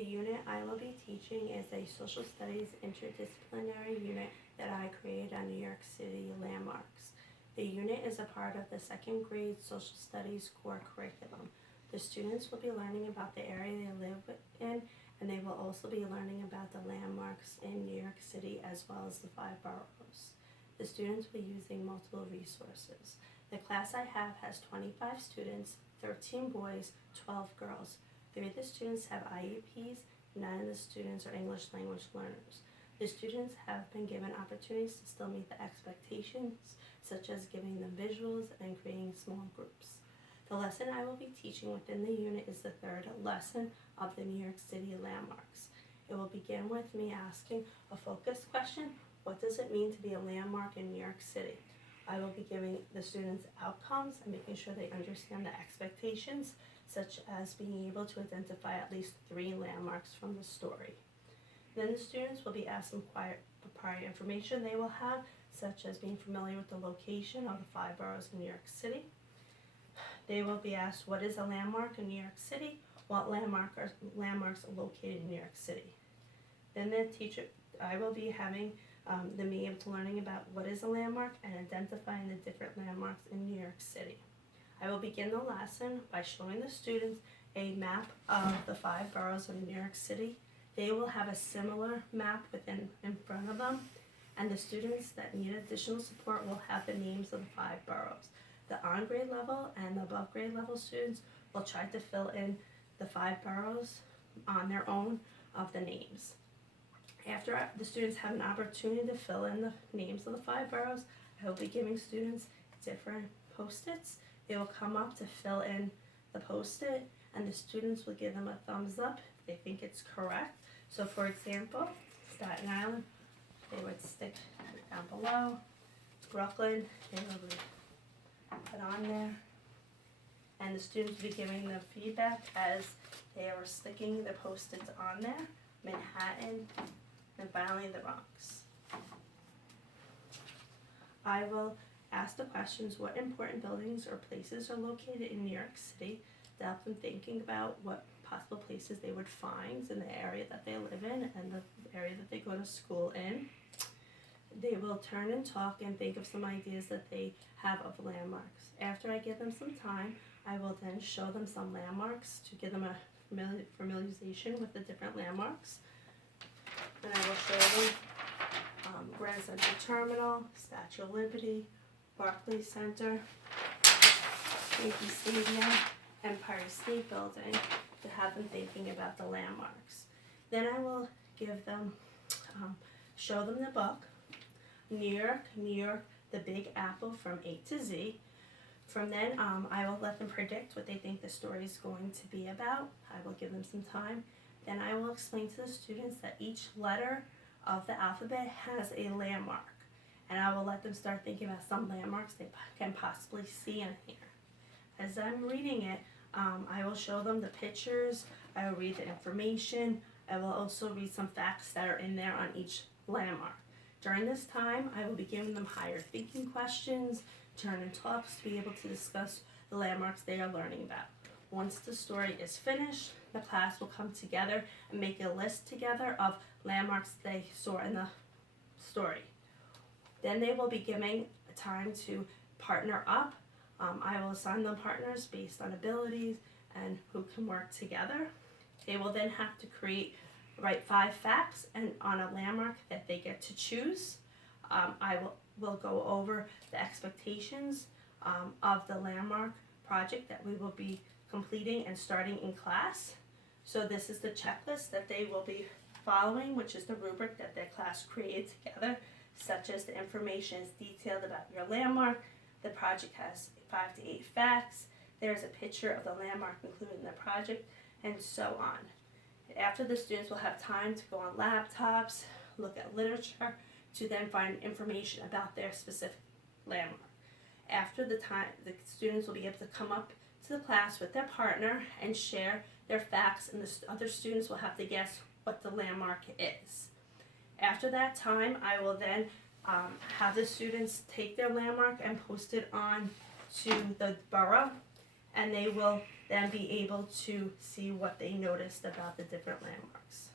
The unit I will be teaching is a social studies interdisciplinary unit that I created on New York City Landmarks. The unit is a part of the second grade social studies core curriculum. The students will be learning about the area they live in, and they will also be learning about the landmarks in New York City as well as the 5 boroughs. The students will be using multiple resources. The class I have has 25 students, 13 boys, 12 girls. 3 of the students have IEPs, 9 of the students are English language learners. The students have been given opportunities to still meet the expectations, such as giving them visuals and creating small groups. The lesson I will be teaching within the unit is the 3rd lesson of the New York City Landmarks. It will begin with me asking a focused question: what does it mean to be a landmark in New York City? I will be giving the students outcomes and making sure they understand the expectations, such as being able to identify at least 3 landmarks from the story. Then the students will be asked some prior information they will have, such as being familiar with the location of the 5 boroughs in New York City. They will be asked, what is a landmark in New York City? What landmarks are located in New York City? Then I will be having them be able to learning about what is a landmark and identifying the different landmarks in New York City. I will begin the lesson by showing the students a map of the 5 boroughs of New York City. They will have a similar map in front of them, and the students that need additional support will have the names of the 5 boroughs. The on-grade level and the above-grade level students will try to fill in the 5 boroughs on their own of the names. After the students have an opportunity to fill in the names of the 5 boroughs, I will be giving students different Post-its. They will come up to fill in the Post-it, and the students will give them a thumbs up if they think it's correct. So for example, Staten Island, they would stick down below. Brooklyn, they will be put on there. And the students will be giving them feedback as they are sticking the Post-its on there. Manhattan, and finally the Bronx. I will ask the questions: what important buildings or places are located in New York City, to help them thinking about what possible places they would find in the area that they live in and the area that they go to school in. They will turn and talk and think of some ideas that they have of landmarks. After I give them some time, I will then show them some landmarks to give them a familiarization with the different landmarks. And I will show them Grand Central Terminal, Statue of Liberty, Barclays Center, Yankee Stadium, Empire State Building, to have them thinking about the landmarks. Then I will give them, show them the book, New York, the Big Apple from A to Z. From then, I will let them predict what they think the story is going to be about. I will give them some time. Then I will explain to the students that each letter of the alphabet has a landmark. And I will let them start thinking about some landmarks they can possibly see and hear. As I'm reading it, I will show them the pictures, I will read the information, I will also read some facts that are in there on each landmark. During this time, I will be giving them higher thinking questions, turn and talks to be able to discuss the landmarks they are learning about. Once the story is finished, the class will come together and make a list together of landmarks they saw in the story. Then they will be given time to partner up. I will assign them partners based on abilities and who can work together. They will then have to write 5 facts and on a landmark that they get to choose. I will go over the expectations of the landmark project that we will be completing and starting in class. So this is the checklist that they will be following, which is the rubric that their class created together, such as the information is detailed about your landmark. The project has 5 to 8 facts. There's a picture of the landmark included in the project, and so on. After the students will have time to go on laptops, look at literature, to then find information about their specific landmark. After the time, the students will be able to come up to the class with their partner and share their facts, and the other students will have to guess what the landmark is. After that time, I will then have the students take their landmark and post it on to the borough, and they will then be able to see what they noticed about the different landmarks.